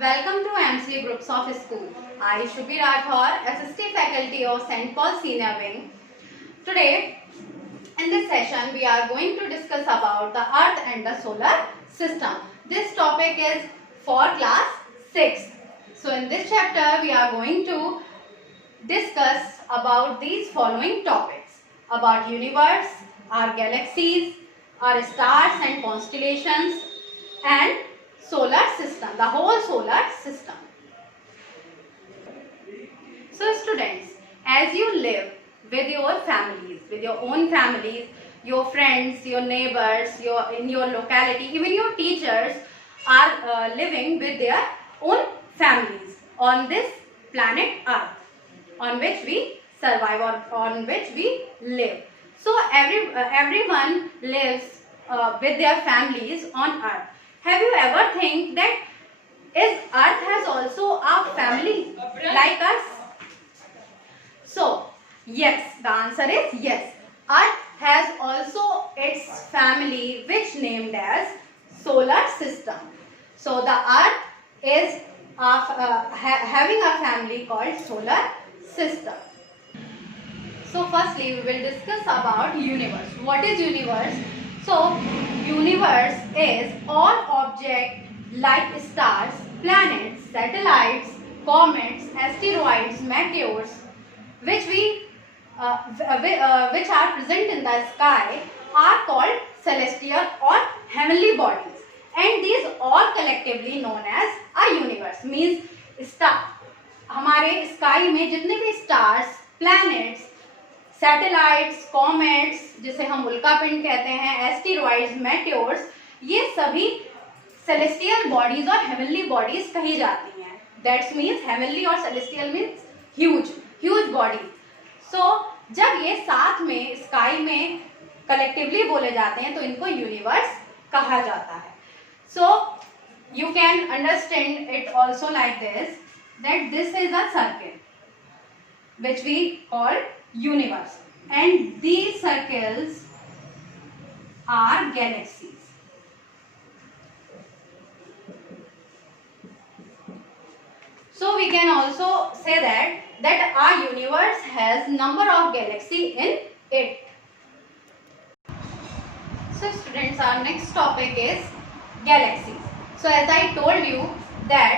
Welcome to MC Groups of School. I Shubhi Rathore, Assistant Faculty of St. Paul Senior Wing. Today, in this session, we are going to discuss about the Earth and the solar system. This topic is for class 6. So, in this chapter, we are going to discuss about these following topics: about universe, our galaxies, our stars and constellations, and solar system, the whole solar system. So students, as you live with your families, with your own families, your friends, your neighbors, in your locality, even your teachers are living with their own families on this planet Earth, on which we survive or on which we live. So everyone lives with their families on Earth. Have you ever think that is Earth has also a family like us? So yes, the answer is yes. Earth has also its family, which named as solar system. So the Earth is having a family called solar system. So firstly, we will discuss about universe. What is universe? So universe is all objects like stars, planets, satellites, comets, asteroids, meteors, which which are present in the sky, are called celestial or heavenly bodies, and these all collectively known as a universe. Means star, हमारे sky में जितने भी stars, planets, satellites, comets जिसे हम उल्कापिंड कहते हैं, asteroids, मेटेओर्स, ये सभी सेलेस्टियल बॉडीज और हेवनली बॉडीज कही जाती हैं. दैट्स मीन्स हेवनली और सेलेस्टियल मीन्स ह्यूज बॉडी. सो जब ये साथ में स्काई में कलेक्टिवली बोले जाते हैं तो इनको यूनिवर्स कहा जाता है. So you can understand it also like this, that this is a circle which we call universe, and these circles are galaxies. So we can also say that our universe has number of galaxy in it. So students, our next topic is galaxies. So as I told you that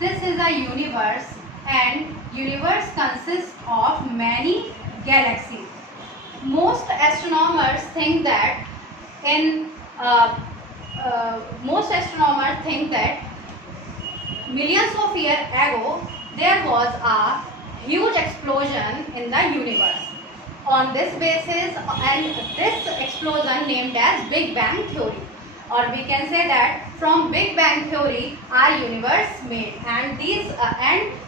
this is a universe, and universe consists of many galaxies. Most astronomers think that millions of years ago there was a huge explosion in the universe. On this basis, and this explosion named as Big Bang Theory, or we can say that from Big Bang Theory our universe made, and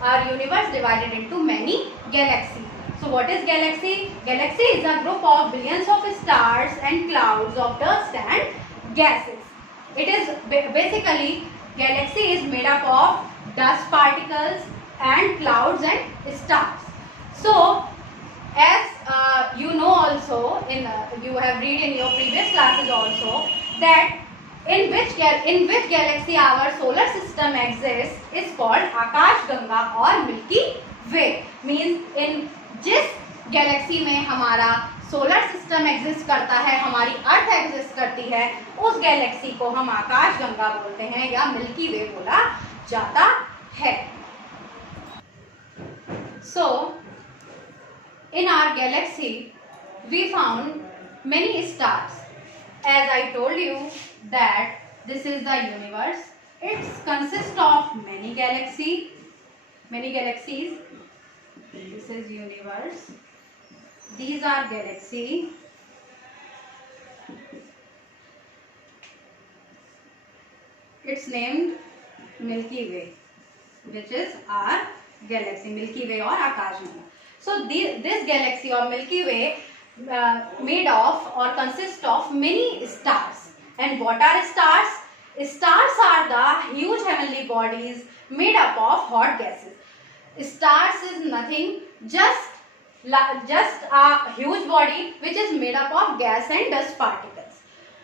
our universe divided into many galaxies. So what is galaxy? Galaxy is a group of billions of stars and clouds of dust and gases. It is basically, galaxy is made up of dust particles and clouds and stars. So as you know also, you have read in your previous classes also, that in which galaxy our solar system exists is called आकाश गंगा और milky way. Means in जिस Galaxy में हमारा solar system exist करता है, हमारी अर्थ exist करती है, उस गैलेक्सी को हम आकाश गंगा बोलते हैं या मिल्की वे बोला जाता है. सो in our galaxy we found many stars. As I told you that this is the universe. It consists of many galaxies. This is universe. These are galaxies. It's named Milky Way, which is our galaxy, Milky Way or Akashganga. So this galaxy or Milky Way made of or consists of many stars. And what are stars? Stars are the huge heavenly bodies made up of hot gases. Stars is nothing, just a huge body which is made up of gas and dust particles.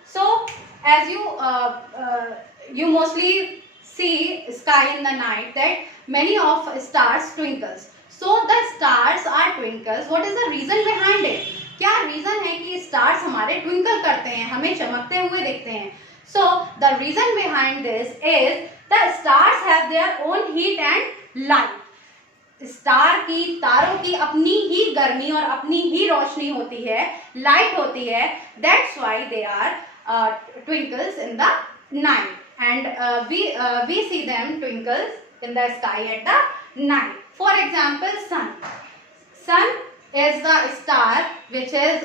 So as you mostly see sky in the night that many of stars twinkles. So the stars are twinkles. What is the reason behind it? क्या reason है कि stars हमारे twinkle करते हैं, हमें चमकते हुए दिखते हैं? So the reason behind this is the stars have their own heat and light. Star की, तारों की अपनी ही गर्मी और अपनी ही रोशनी होती है, लाइट होती है. That's why they are twinkles in the night and we see them twinkles in the sky at the night. For example, sun is the star which is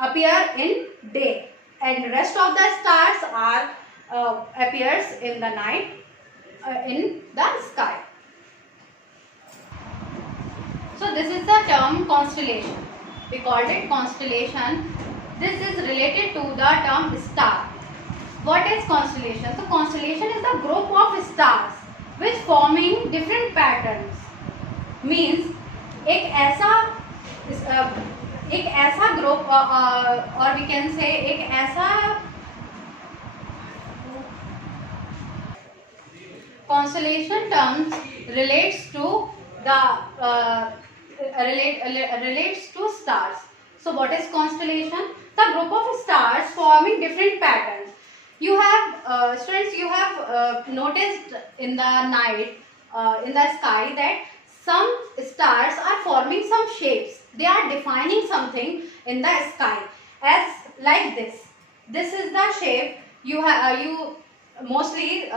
appear in day, and rest of the stars are appears in the night in the sky. So this is the term constellation. We called it constellation. This is related to the term star. What is constellation? So constellation is the group of stars which forming different patterns. Means एक ऐसा group और we can say एक ऐसा constellation terms relates to the relates to stars. So what is constellation? The group of stars forming different patterns. You have students, you have noticed in the night in the sky that some stars are forming some shapes. They are defining something in the sky as like this. This is the shape you mostly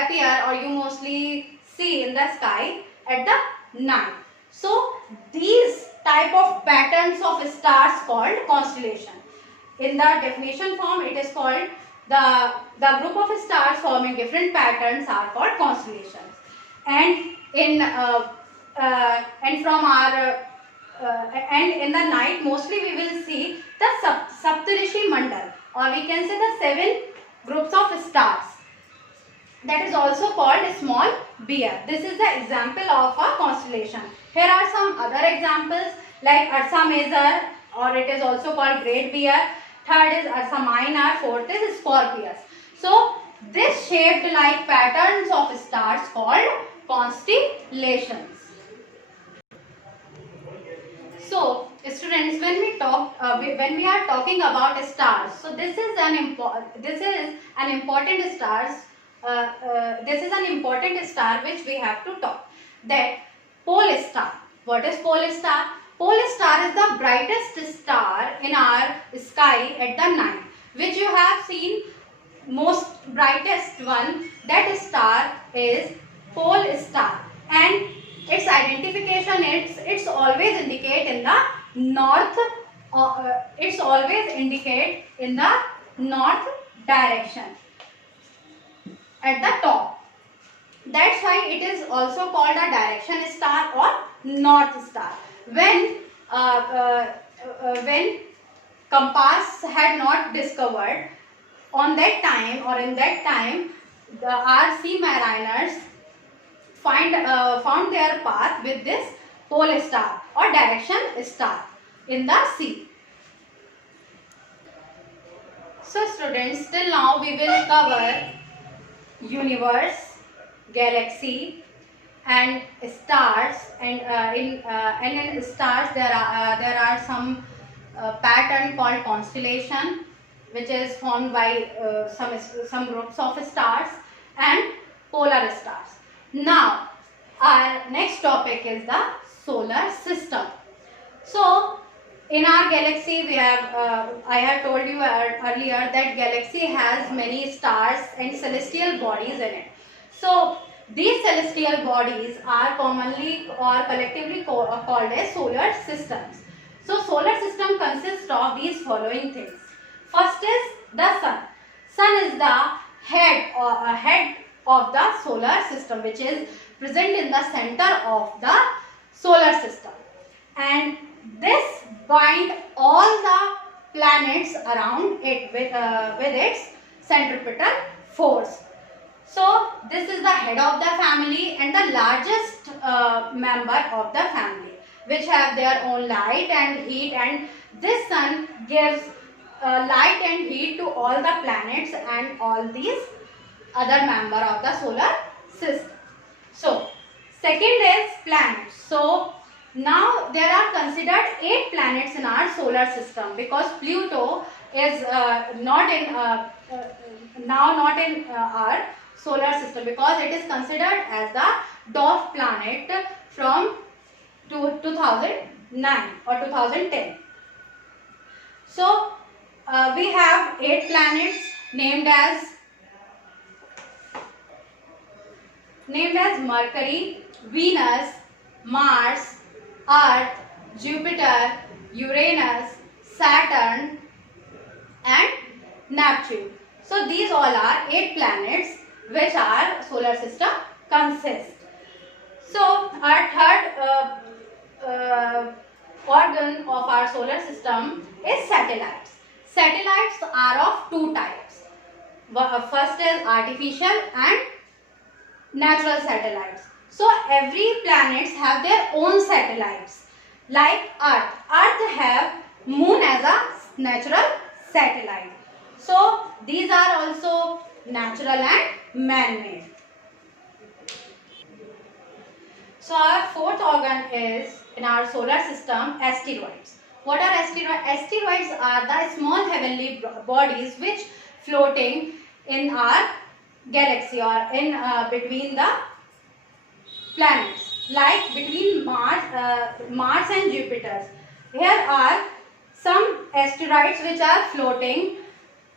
appear or you mostly see in the sky at the night. So these type of patterns of stars called constellation. In the definition form, it is called the group of stars forming different patterns are called constellations. And in from our and in the night mostly we will see the Saptarishi Mandal, or we can say the 7 groups of stars. That is also called a small bear. This is the example of a constellation. Here are some other examples like Ursa Major, or it is also called Great Bear. Third is Ursa Minor. Fourth is Scorpius. So this shaped like patterns of stars called constellations. So students, when we are talking about stars, so this is an important stars. This is an important star which we have to talk. That pole star. What is pole star? Pole star is the brightest star in our sky at the night, which you have seen most brightest one. That star is pole star, and its identification, it's always indicate in the north. It's always indicate in the north direction at the top. That's why it is also called a direction star or north star. When compass had not discovered on that time, or in that time, our sea mariners found their path with this pole star or direction star in the sea. So students, till now we will cover universe, galaxy and stars, and in stars there are some pattern called constellation, which is formed by some groups of stars and polar stars. Now our next topic is the solar system. So in our galaxy we have I have told you earlier that galaxy has many stars and celestial bodies in it. So these celestial bodies are commonly or collectively called as solar systems. So solar system consists of these following things. First is the sun. Sun is the head of the solar system, which is present in the center of the solar system, and this binds all the planets around it with its centripetal force. So this is the head of the family and the largest member of the family, which have their own light and heat, and this sun gives light and heat to all the planets and all these other member of the solar system. So second is planets. So now there are considered 8 planets in our solar system, because Pluto is not in our solar system, because it is considered as the dwarf planet from 2009 or 2010. So we have 8 planets named as Mercury, Venus, Mars, Earth, Jupiter, Uranus, Saturn and Neptune. So these all are 8 planets which our solar system consists. So our third organ of our solar system is satellites. Satellites are of 2 types. First is artificial and natural satellites. So every planets have their own satellites. Like Earth. Earth have moon as a natural satellite. So these are also natural and man-made. So our fourth organ is in our solar system asteroids. What are asteroids? Asteroids are the small heavenly bodies which floating in our galaxy or in between the planets, like between Mars and Jupiter. Here are some asteroids which are floating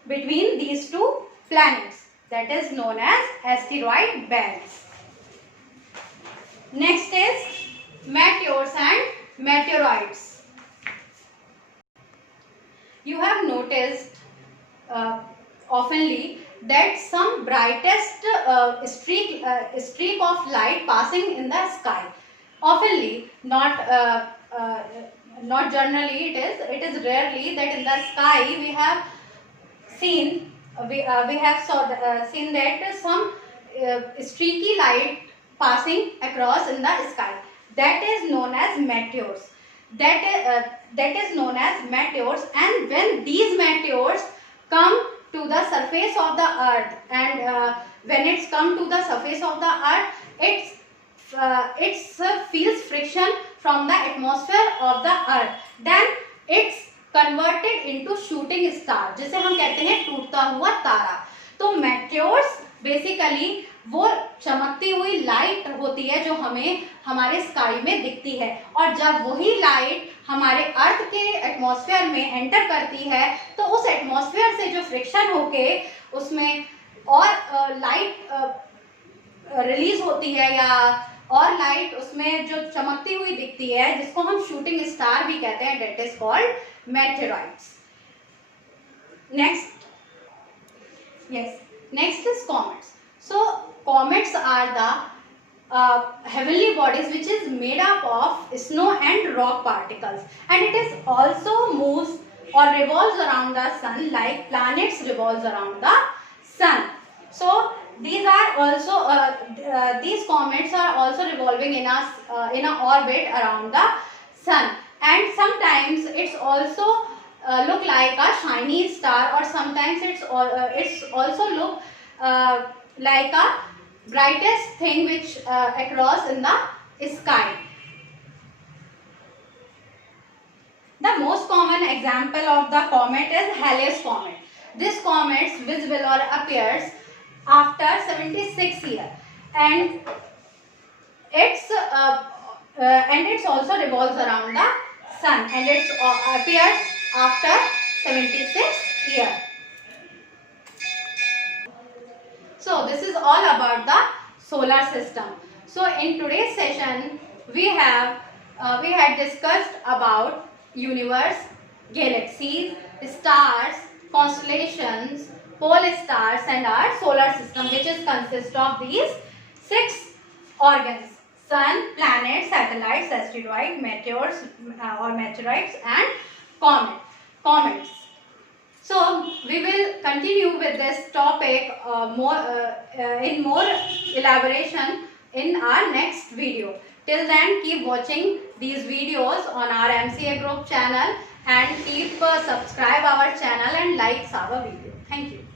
between these 2 planets, that is known as asteroid belts. Next is meteors and meteoroids. You have noticed oftenly that some brightest streak of light passing in the sky. Oftenly, not generally. It is rarely that in the sky we have seen seen that some streaky light passing across in the sky. That is known as meteors. That is known as meteors, and when these meteors come to the surface of the earth, and when it's come to the surface of the earth, it feels friction from the atmosphere of the earth, then it's converted into shooting star, जिसे हम कहते हैं टूटता हुआ तारा. तो meteors basically वो चमकती हुई लाइट होती है जो हमें हमारे स्काई में दिखती है, और जब वही लाइट हमारे अर्थ के एटमॉस्फेयर में एंटर करती है तो उस एटमॉस्फेयर से जो फ्रिक्शन होके उसमें और लाइट रिलीज होती है, या और लाइट उसमें जो चमकती हुई दिखती है, जिसको हम शूटिंग स्टार भी कहते हैं, that is called meteoroids. Next is comets. So comets are the heavenly bodies which is made up of snow and rock particles, and it is also moves or revolves around the sun like planets revolves around the sun. So these are also these comets are also revolving in a orbit around the sun, and sometimes it's also look like a shiny star, or sometimes it's also look like a brightest thing which across in the sky. The most common example of the comet is Halley's comet. This comet is visible or appears after 76 years, and it's also revolves around the sun, and it appears after 76 years. So this is all about the solar system. So in today's session we had discussed about universe, galaxies, stars, constellations, pole stars, and our solar system, which is consist of these 6 organs: sun, planets, satellites, asteroids, meteors or meteorites, and comets. So we will continue with this topic in more elaboration in our next video. Till then, keep watching these videos on our MCA Group channel, and keep subscribe our channel and likes our video. Thank you.